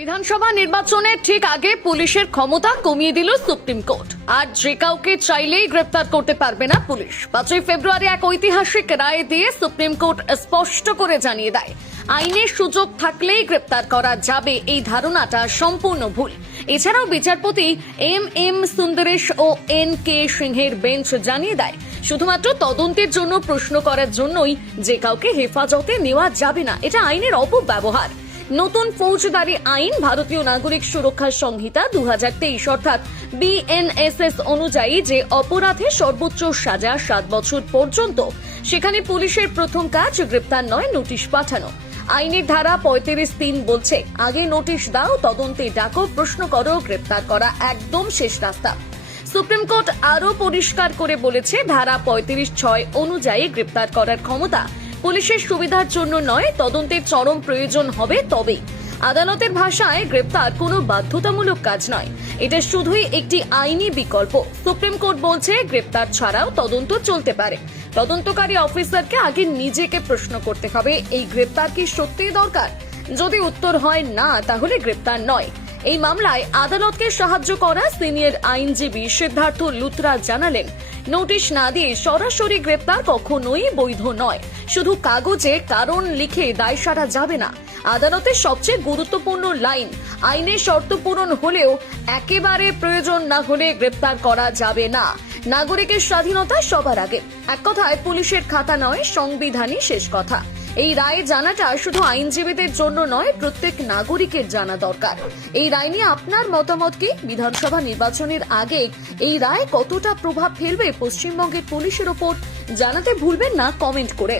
বিধানসভা নির্বাচনের ঠিক আগে পুলিশের ক্ষমতা কমিয়ে দিল সুপ্রিম কোর্ট। আর যে কাউকে চাইলেই গ্রেপ্তার করতে পারবে না পুলিশ। 5 ফেব্রুয়ারি এক ঐতিহাসিক রায় দিয়ে সুপ্রিম কোর্ট স্পষ্ট করে জানিয়ে দেয়, আইনের সুযোগ থাকলেই গ্রেপ্তার করা যাবে এই ধারণাটা সম্পূর্ণ ভুল। এছাড়াও বিচারপতি এম সুন্দরেশ ও NK সিংহের বেঞ্চ জানিয়ে দেয়, শুধুমাত্র তদন্তের জন্য প্রশ্ন করার জন্যই যে কাউকে হেফাজতে নেওয়া যাবে না, এটা আইনের অপব্যবহার। নতুন ফৌজদারি আইন ভারতীয় নাগরিক সুরক্ষা সংহিতা 2023 অর্থাৎ BNSS অনুযায়ী যে অপরাধে সর্বোচ্চ সাজা 7 বছর পর্যন্ত, সেখানে পুলিশের প্রথম কাজ গ্রেপ্তার নয়, নোটিশ পাঠানো। আইনের ধারা 35(3) বলছে, আগে নোটিশ দাও, তদন্তে ডাকো, প্রশ্ন করো, গ্রেপ্তার করা একদম শেষ রাস্তা। সুপ্রিম কোর্ট আরো পরিষ্কার করে বলেছে, ধারা 35(6) অনুযায়ী গ্রেপ্তার করার ক্ষমতা পুলিশের সুবিধার জন্য নয়, তদন্তের চরম প্রয়োজন হবে তবেই। আদালতের ভাষায় গ্রেপ্তার কোনো বাধ্যতামূলক কাজ নয়, এটা শুধুই একটি আইনি বিকল্প। সুপ্রিম কোর্ট বলছে, গ্রেপ্তার ছাড়াও তদন্ত চলতে পারে। তদন্তকারী অফিসারকে আগে নিজেকে প্রশ্ন করতে হবে, এই গ্রেপ্তার কি সত্যিই দরকার? যদি উত্তর হয় না, তাহলে গ্রেপ্তার নয়। এই মামলায় আদালতকে সাহায্য করা সিনিয়র আইনজীবী সিদ্ধার্থ লুথরা জানালেন, নোটিশ না দিয়ে সরাসরি গ্রেপ্তার কখনোই বৈধ নয়। শুধু কাগজে কারণ লিখে দায় সারা যাবে না। আদালতের সবচেয়ে গুরুত্বপূর্ণ লাইন, আইনের শর্ত পূরণ হলেও একেবারে প্রয়োজন না হলে গ্রেপ্তার করা যাবে না। নাগরিকের স্বাধীনতা সবার আগে। এক কথায় পুলিশের খাতা নয়, সংবিধানই শেষ কথা। এই রায় জানাটা শুধু আইনজীবীদের জন্য নয়, প্রত্যেক নাগরিকের জানা দরকার। এই রায় নিয়ে আপনার মতামত কি? বিধানসভা নির্বাচনের আগে এই রায় কতটা প্রভাব ফেলবে পশ্চিমবঙ্গের পুলিশের ওপর? জানাতে ভুলবেন না কমেন্ট করে।